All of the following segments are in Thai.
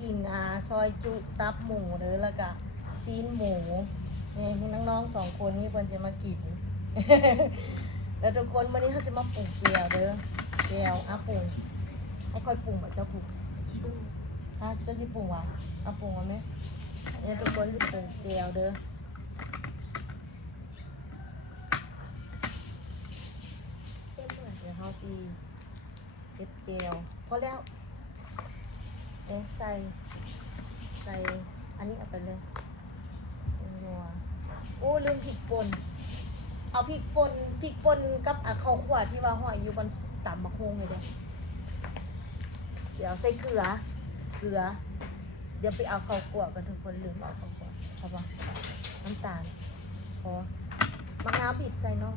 กินซอยจุตับหมูเด้อแล้วก็ซีนหมูนี่น้องๆ2 คนนี้เพิ่นจะมากิน แล้วทุกคนวันนี้เขาจะมาปรุงแก้วเด้อแก้วปรุงให้ค่อยปรุงแบบเจ้าปรุงเจ้าที่ปรุงวะปรุงวะไหมเนี่ยทุกคนจะปรุงแก้วเด้อเดี๋ยวเขาสิเฮ็ดแก้วพอแล้วใส่อันนี้เอาไปเลยนัวโอ้ลืมพริกป่นเอาพริกป่นกับข้าวคั่วที่ว่าห่อยอยู่บนตำบักฮวงเลยเดี๋ยวใส่เกลือเดี๋ยวไปเอาข้าวคั่วกันทุกคนลืมเอาข้าวคั่วครับว่าน้ำตาลพอมะนาวบีบใส่เนาะ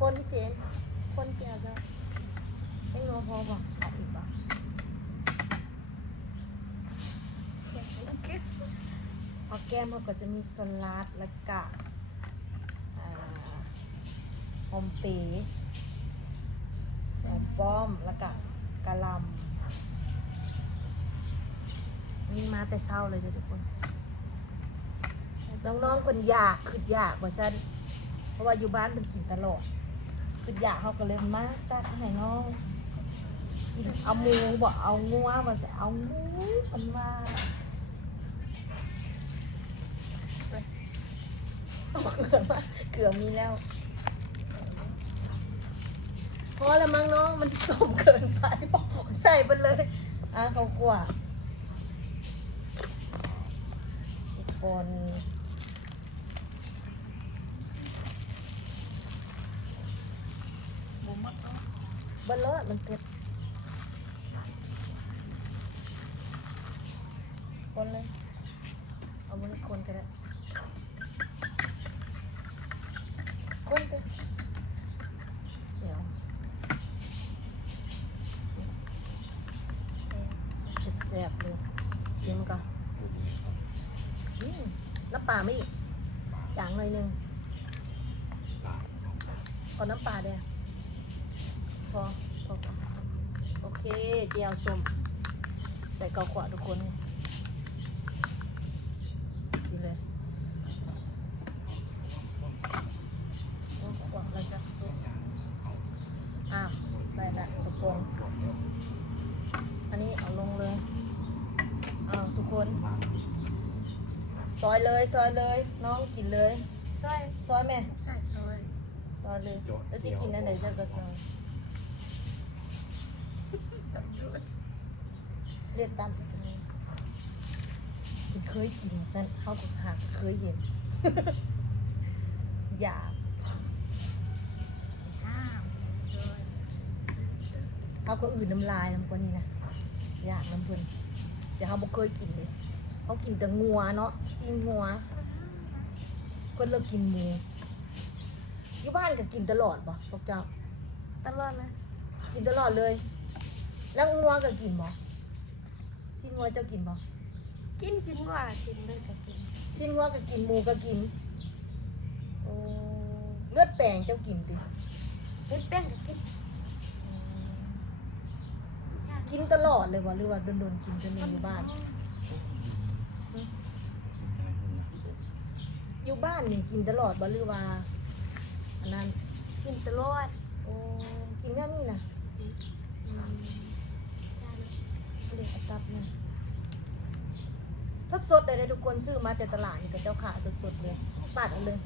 คนเจนคนเจียวก็ไม่นัวพอป่ะเอาอีกป่ะเอาแก้มเขาก็จะมีสลัดและกะหอมเป๋หอมป้อมแล้วก็กะหล่ำนี่มาแต่เช้าเลยทุกคนน้องๆคนอยากว่าฉันเพราะว่าอยู่บ้านมันกินตลอดอยากเขาก็เลยมาจัดให้น้องกินเอาหมูบอกเอางัวมาจะเอาหมูมันมาเกลือมีแล้วพอแล้วมั้งน้องมันส้มเกินไปใส่ไปเลยเขากลัวอีกคนเบลเลอร์มันเผ็ดคนเลยเอามันคนก็ได้คนเดี๋ยวแซ่บเลยชิมก่อนน้ำปลาไม่อีกอย่างหน่อยนึงเอาน้ำปลาเดี๋ยวพอโอเคเจียวชมใส่กระขวดทุกคนสิเลยขวดแล้วจ้ะได้ละทุกคนอันนี้เอาลงเลยทุกคนซอยเลยน้องกินเลยซอยแม่ซอยเลยแล้วที่กินอันไหนจะกระซอยเรียกตามเคยกินสั้นเขาก็หาเคยเห็น อยากเขาก็อื่นน้ำลายน้ำกว่านี้นะอยากน้ำเพิ่นแต่เขาบ่เคยกินเลยเขากินแต่งัวเนาะซีนงัวคนเลิกกินหมูอยู่บ้านก็กินตลอดบ่พวกเจ้าตลอดนะกินตลอดเลยแล้วงัวก็กินบ่ซีนงัวเจ้ากินบ่กินชิ้นว่าชิ้นเลยก็กินซีนงัวก็กินหมูก็กินโอ้เลือดแปลงเจ้ากินติเล็ดแป้งก็กินกินตลอดเลยว่ะหรือว่าโดนกินจนอยู่บ้านอยู่บ้านนี่กินตลอดบ่หรือว่าอันนั้นกินตลอดโอ้กินแค่นี้นะเด็กตับนี่สดๆเลยทุกคนซื้อมาแต่ตลาดนี่กับเจ้าขาสดๆเลยปาดเอาเลย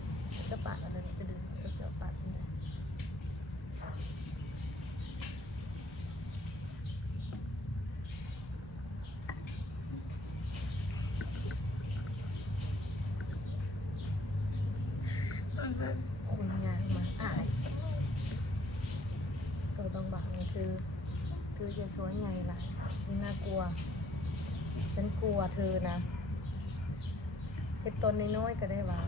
จะปาดเอาเลยจะดึงจะปาดที่ไหนคนงานมาสวยบางๆนี่คือจะสวยไงล่ะนี่น่ากลัวฉันกลัวเธอนะเป็นต้นน้อยๆก็ได้ว่า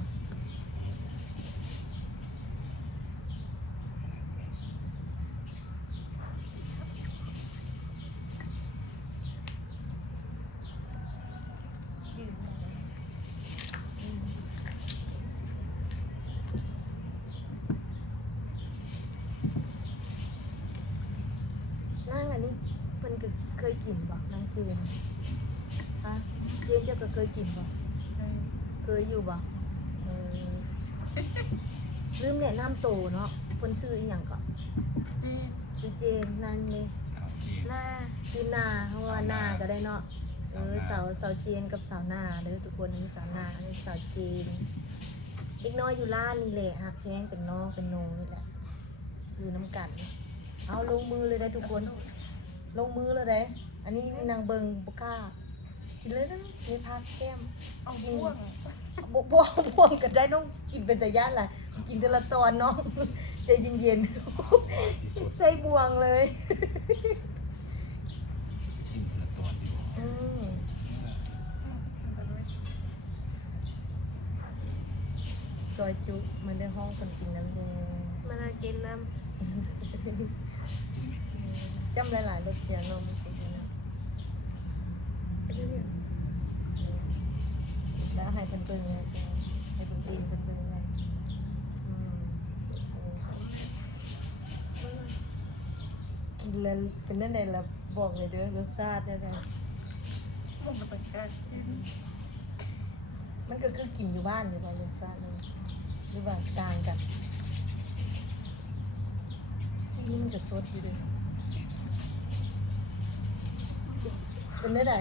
นั่งอันนี้เพิ่นเคยกินบ่นั่งเกลือฮะ เจนเจ้าก็เคยกินบ่เคยอยู่บ่เออลืมแนะนำโตวเนาะเพิ่นชื่ออีหยังก็ จี ชื่อเจนนั่นนี่ สาวจีน หน้า ชื่อนาเพราะว่านาก็ได้เนาะสาวเจนกับสาวนาเด้อทุกคนนี่สาวนาอันนี้สาวเจนเด็กน้อยอยู่ร้านนี่แหละหักแพงเป็นน้องเป็นโนนี่แหละอยู่น้ำกัน เอาลงมือเลยได้อทุกคน ลงมือเลยได้ออันนี้นางเบิงบกล้ากินเลยนะมีพักแก้ม เอาบ่วง บ่วงกันได้น้องกินเป็นแต่ย่านแหละกินแต่ละตอนน้อง ใจเย็น ที่สุด ๆใส่บ่วงเลย กินละตัวดีกว่า อืมซอยจุมันได้ห้องคนกินน้ำแดง มานากินน้ จำหลายๆรสเสียนมกินนะ ำ แล้วให้เพิ่นเบิ่งเลยให้เพิ่นกินเพิ่นเบิ่งเลยอืมกินแล้วเป็นนั่นไงล่ะบอกเลยเด้อรสชาติได้เลย มันก็เป็นการ มันก็คือกินอยู่บ้านอยู่บ่รสชาตินึงหรือว่าต่างกันที่นี่มันก็สดอยู่เด้อเป็นได้ได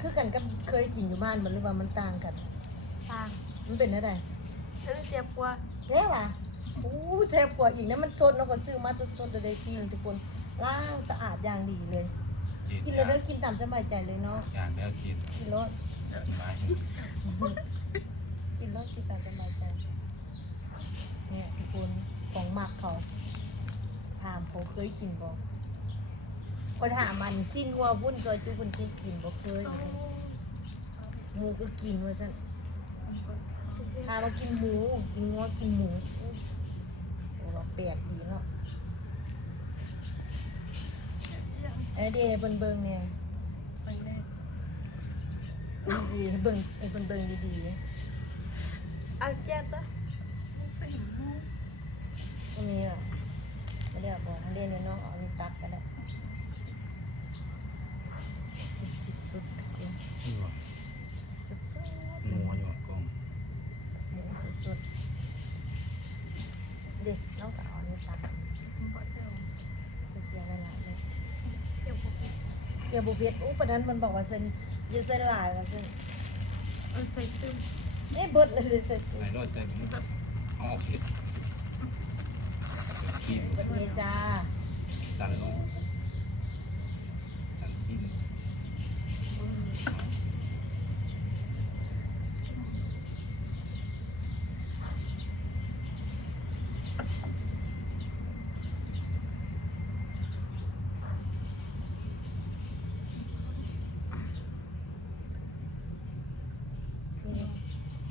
คือกันกับเคยกินอยู่บ้านมันหรือว่ามันต่างกัน ต่าง มันเป็นได้ได อันนี้เสียบกว่า แท้ว่ะอู้แซ่บกว่าอีกนะมันสดเนาะก็ซื้อมาสดๆเลยซี่ทุกคนล้างสะอาดอย่างดีเลย กินเลยเด้อกินตามสบายใจเลยเนาะ อย่างแล้วกิน กินรส กินไม้ กินรสกินตามสบายใจเนี่ยทุกคนของหมักเขาถามเขาเคยกินบ่คนถามมันสิ้นหัววุ่นซอยจุคนที่กินบ่เคยหมูก็กินว่าซั่นถามมากินหมูกินงัวกินหมูโอ้เราแปลกดีเนาะเอ้ยเดี๋ยวเบิ่งเบิ่งเนี่ยดีเบิ่งเบิ่งเบิ่งดี เอาเจ็บปะ ๆก็มีอ่ะไม่ได้บอกเดี๋ยวเนี่ยน้องเอานี่ตัดก็ได้สุดๆทุกคน นี่ว่า สุด หมูอยู่กอง ๆหมูสุดๆเด็กน้องก็เอานี่ตัดไปเจียวหลายๆเลย เจ็บปวด อย่าบุเพชรอู้ประดันมันบอกว่าเส้นอย่าเส้นหลายว่าเส้น เอาใส่ตึ้ม นี่เบิดเลยเส้น ไหนรอดใจมันเอาออกเผ็ดขี้ เบิดเลยจ้า สั่นลงสั่นสิ้น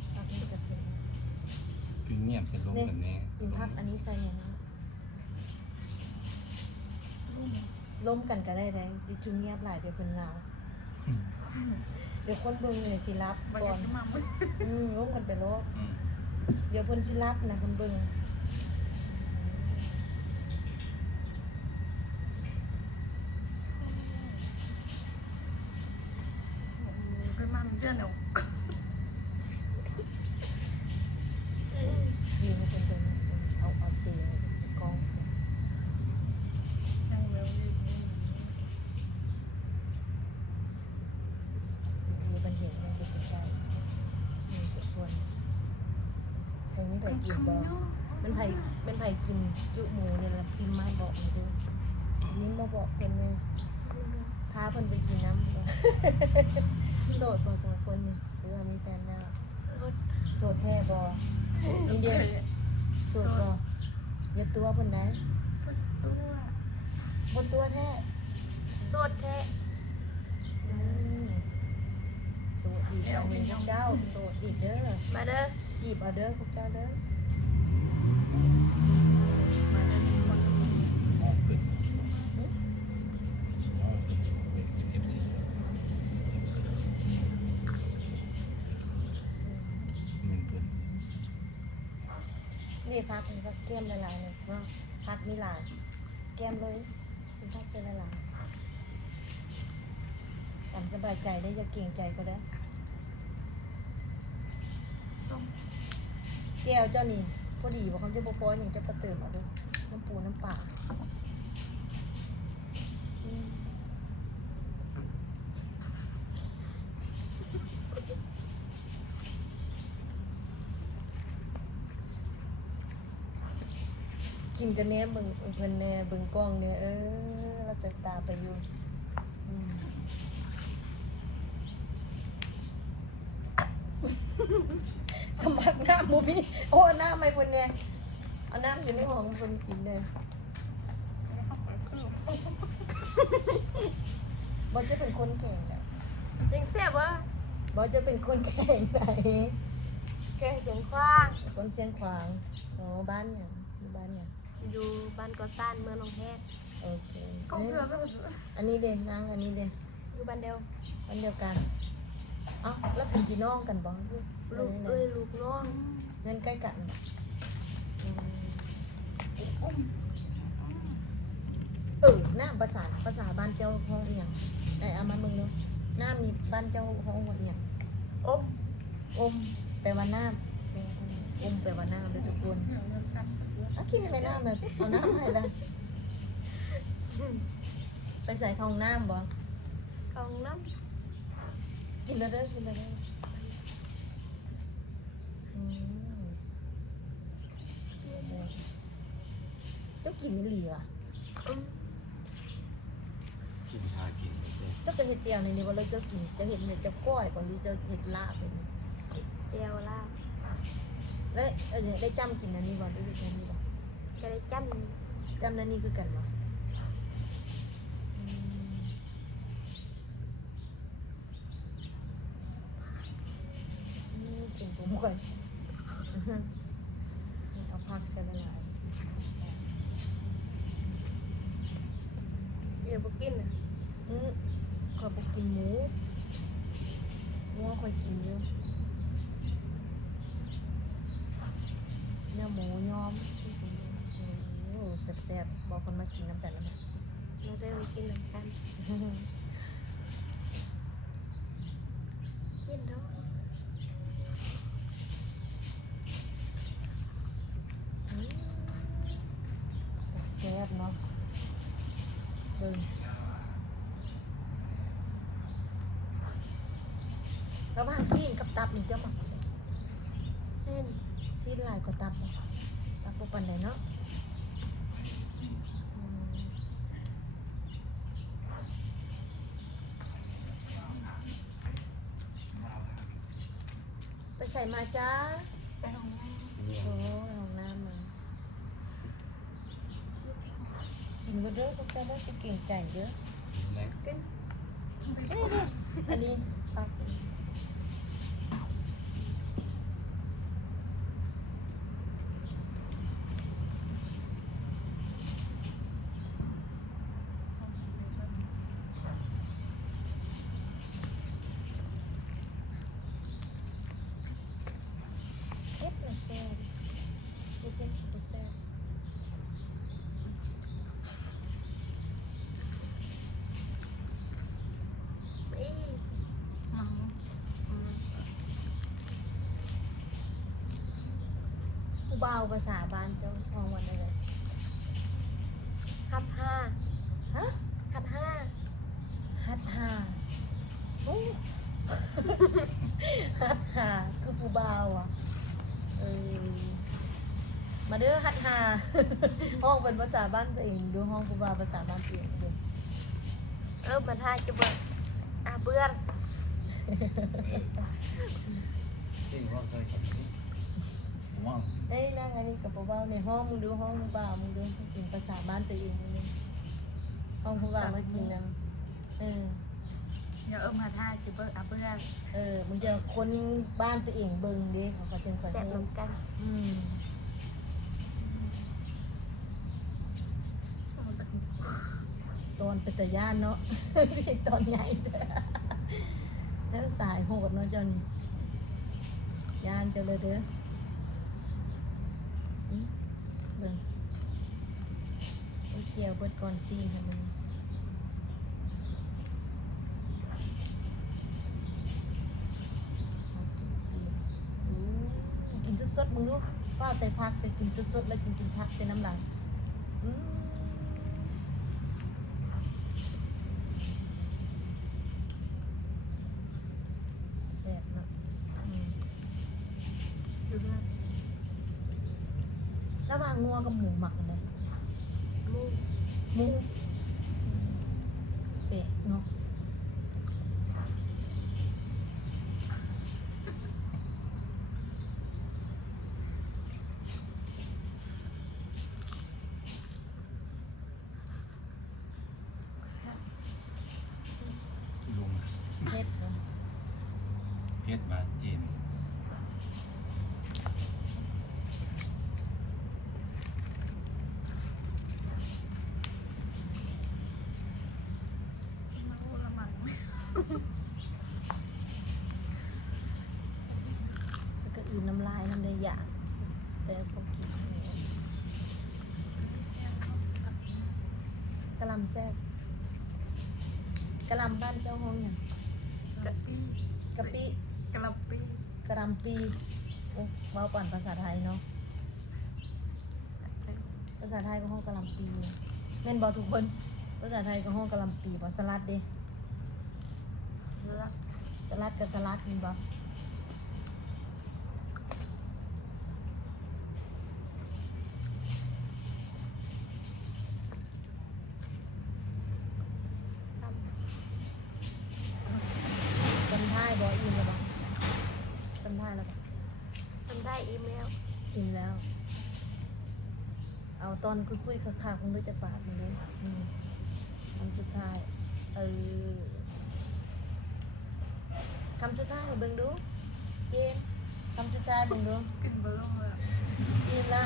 นี่พักนี่กับกิน คือเงียบจะลงกันแน่ กินพักอันนี้ใส่อย่างนี้ล้มกันก็ได้เลยดิจุเงียบหลายเดี๋ยวเพิ่นเหงาเดี๋ยวคนเบิ่งเนี่ยสิรับก่อนล้มกันไปโลด อืม เดี๋ยวเพิ่นสิรับนะเพิ่นเบิ่ง cái mâm trên này ยืนให้เพิ่นเบิ่งเอาเตียงกอง đang béo đi เดี๋ยวเพิ่นเห็นมันจะเป็นใจนี่ทุกคนทางนี้ไผกินบ่มันไผกินจุหมูเนี่ยล่ะพิมพ์มาบอกหน่อยเด้ออันนี้มาบอกเพิ่นเลยพาเพิ่นไปกินน้ำบ่ โสดบ่สองคนนี่หรือว่ามีแฟนแล้ว sốt โสดแท้บ่นี่เดียวโสดบ่อย่าตัวเพิ่นได้ tua บ่ตัวแท้ sốt thế อืมโสดอีกอันหนึงพวกเจ้าโสดอีกเด้อ mà đây จีบเอาเด้อพวกเจ้าเด้อ mà đây còn ออกเผ็ดออกเป็น FC เงินเพิ่น นี่พักนี่ก็แก้มละลายเลยเนาะพักมีหลายแก้มเลยเป็นพักเป็นละลายตามสบายใจได้อย่าเกรงใจก็ได้ แก้วเจ้านี่พอดีบ่คำจะบ่พอหยังจะกระเติมเอาเด้อน้ำปูน้ำปลาอืมกินกันแหน่เบิ่งเพิ่นแหน่เบิ่งกล้องเนี่ยเราจะตาไปอยู่อืม สมัครน้ำมูมี่โอ้น้ำไม่คนเนี่ยเอาน้ำอยู่ในห้องคนกินเลยบอสจะเป็นคนแข่งไหน จริงแซ่บวะ บอสจะเป็นคนแข่งไหน แกงเสียงคว้าง คนเชียงขวางโอ้บ้านเนี่ยอยู่บ้านเนี่ย อยู่บ้านก่อสร้างเมืองหนองแฮด โอเค ก็เพื่อ อันนี้เด่นนางอันนี้เด่น อยู่บ้านเดียว อันเดียวกันเอ้าแล้วเป็นพี่น้องกันบอส ลูกเอ้ยลูกน้อง เงินใกล้กันอืมน้ำภาษาบ้านเจ้าห้องเอียงไหนเอามามึงดูน้ำนี่บ้านเจ้าห้องว่าเอียง อม อมแปลว่าน้ำอมแปลว่าน้ำเลยทุกคนเอากินไปน้ำเลยเอาน้ำให้ละไปใส่ของน้ำบ่ ของน้ กินแล้วเด้อกินแล้วเด้ออืมเจ้ากินนี่หลีว่ะ ำอืม กินชากินไม่เสร็จ เจ้าเป็นเห็ดเจียวในนี้ว่าเราเจ้ากินเจะเห็ดเนี่ยเจ้าก้อยบางทีเจ้าเห็ดลาบเป็น เจียวลาบ แล้วเนี่ยได้จำกินอันนี้บ่ได้กินอันนี้บ่ จะได้จำ จำอันนี้คือกันบ่อืมสิ่งผมก่อนเอาผักใส่ละลาย เดี๋ยวบุกินน่ะ ขอยบอกกินหมูคอยกินเยอะเนื้อหมูยอมโอ้แซ่บๆบอกคนมากินน้ำแต่ละมั้ย เราได้มากินเหมือนกันกินเนาะแซ่บเนาะเบิ่งระหว่างซีนกับตับนี่เจ้าหมัก เส้น ซีนหลายกว่าตับบ่ตับบ่ปานใดเนาะอืมไปใส่มาจ้า ไปของแม่ นี่ โอ้ยห้องน้ำมากินก็เด้อพวกเจ้าได้ไปเก่งใจเด้อ แรง กิน อันนี้ปักเฮ็ดเลยแซ่บลูกเป็นผู้แซ่บ อีมังอืม ผู้บ่าวภาษาบ้านเจ้าห้องวันอะไร ฮับห้า ฮะ ฮับห้า ฮัดฮาโอ้ ฮัดฮาคือผู้บ่าวอ่ะมาเด้อฮัดฮา ห้องเป็นภาษาบ้านตัวเองดูห้องผู้บ่าวภาษาบ้านตัวเองดู มันห้าจะเบิดเบื่อ ที่ว่าเคยกินผมว่า เอ้ยนั่งอันนี้กับผู้บ่าวในห้องมึงดูห้องผู้บ่าวมึงดูกินภาษาบ้านตัวเองนี่ห้องผู้บ่าวมากินนะเออ เดี๋ยวมาห้าจะเบิดเบื่อ มึงจะคนบ้านตัวเองเบิ่งดิเขาก็จึงขอ แซ่บ โท เหมื ษ อนกัน อืมตอนเป็นตาย่านเนาะ ตอนใหญ่ แล้วสายโหดเนาะจนย่านเจะเลยเด้ออืมเบิ่งไอ้เจียวเบิดก่อนซีนค่ะมึงเอากินซีนอู้กิน สดๆมึงดูฟ้าใส่ผักจะกินสดๆแล้วกินผักเป็นน้ำหลังอืมแซ่บเนาะอืม อยู่ด้วย ระหว่างงัวกับหมูหมักกันเลย มู หมูเป๊ะเนาะลุง เผ็ดเนาะ เพชรบาดเจน มาพูดละมั้ง แล้วก็อื่นน้ำลายน้ำได้อย่างแต่พอกินกะหล่ำแซ่บกะหล่ำบ้านเจ้าห้องเนี่ย กะปิ กะปิ กะหล่ำปี กะหล่ำปีโอ้เว้าก่อนภาษาไทยเนาะภาษาไทยก็ห้องกะหล่ำปีแม่นบอกทุกคนภาษาไทยก็ห้องกะหล่ำปีบอกสลัดเด้ แล้ว สลัดกับสลัดกินบ่ ซ้ จำท้ายบ่อิ่มแล้วบ่จำท้ายแล้วบ่ ำทำได้อีเมล อิ่มแล้ว เอาตอนคุยๆคักๆมึงด้วยจักบาทมึงด้วยคำสุดท้ายเออคำสุดท้ายเบิ่งดูเจนคำสุดท้ายเบิ่งดู กินบะลงเลย อิ่มละ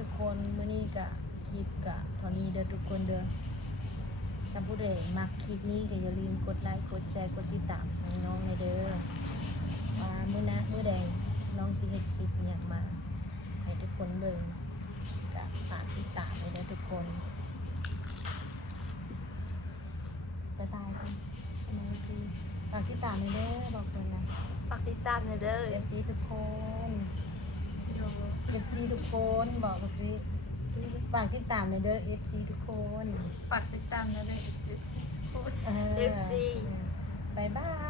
ทุกคนมื้อนี้กะคลิปกะเท่านี้เด้อทุกคนเด้อถ้าผู้ใดมักคลิปนี้ก็อย่าลืมกดไลค์กดแชร์กดติดตามให้น้องในเด้อว่ามื้อใดน้องสิเฮ็ดคลิปเนี่ยมาให้ทุกคนเบิ่งก็ฝากติดตามไว้เด้อทุกคนบ๊ายบายกันน้องจีฝากติดตามไว้เด้อบอกเพิ่นนะ ฝากติดตามหน่อยเด้อ FC ทุกคน โย FC ทุกคนบอกกับสิฝากติดตามเลยเด้อ FC ทุกคน ฝากติดตามหน่อยเด้อ เออ FC บายบาย